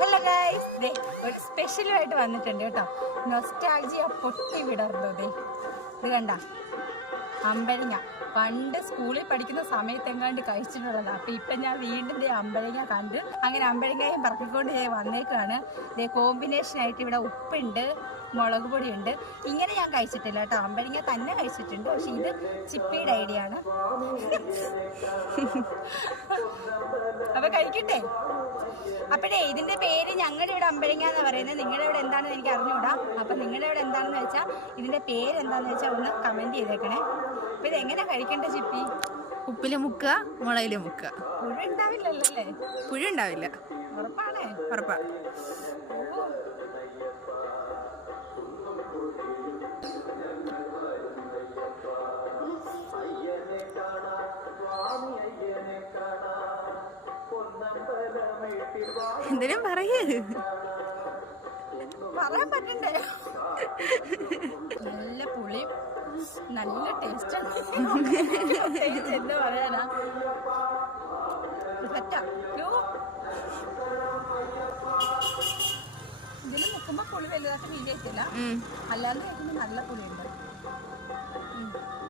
Hello guys, ദേ ഒരു സ്പെഷ്യലുമായിട്ട് വന്നിട്ടുണ്ട് കേട്ടോ. നൊസ്റ്റാൾജിയ പൊട്ടി വിടർന്നു. ദേ ഇത് കണ്ട അമ്പഴങ്ങ. പണ്ട് സ്കൂളിൽ പഠിക്കുന്ന സമയത്ത് എങ്ങാണ്ട് കഴിച്ചിട്ടുള്ളതാണ്. അപ്പം ഇപ്പം ഞാൻ വീണ്ടും ദേ അമ്പഴങ്ങ കണ്ട് അങ്ങനെ അമ്പഴങ്ങയും പറക്കിക്കൊണ്ട് ഞാൻ വന്നേക്കാണ്. ദേ കോമ്പിനേഷനായിട്ട് ഇവിടെ ഉപ്പുണ്ട്, മുളക് പൊടിയുണ്ട്. ഇങ്ങനെ ഞാൻ കഴിച്ചിട്ടില്ല കേട്ടോ. അമ്പഴങ്ങ തന്നെ കഴിച്ചിട്ടുണ്ട്, പക്ഷെ ഇത് ചിപ്പിയുടെ ഐഡിയ ആണ്. അപ്പൊ കഴിക്കട്ടെ. അപ്പോഴേ ഇതിന്റെ പേര് ഞങ്ങളുടെ ഇവിടെ അമ്പഴങ്ങ എന്ന് പറയുന്നത്. നിങ്ങളുടെ ഇവിടെ എന്താണെന്ന് എനിക്ക് അറിഞ്ഞുകൂടാ. അപ്പൊ നിങ്ങളുടെ ഇവിടെ എന്താണെന്ന് വെച്ചാൽ ഇതിന്റെ പേര് എന്താണെന്ന് വെച്ചാൽ ഒന്ന് കമന്റ് ചെയ്തേക്കണേ. അപ്പൊ ഇത് എങ്ങനെ കഴിക്കേണ്ട ചിപ്പി? ഉപ്പില് മുക്കുക, മുളകില് മുക്കുക. പുഴ ഉണ്ടാവില്ലല്ലോ അല്ലേ? പുഴ ഉണ്ടാവില്ല. ഉറപ്പാണേ? ഉറപ്പാ. എന്തിനും പറയേ, പറയാൻ പറ്റണ്ടേ? നല്ല പുളി, നല്ല ടേസ്റ്റ്. എന്താ പറയാനാ, ഇതിൽ നിൽക്കുമ്പോ പുളി വലുതായിട്ട് ഫീൽ ചെയ്യത്തില്ല, അല്ലാതെ കഴിക്കുമ്പോ നല്ല പുളിയുണ്ട്.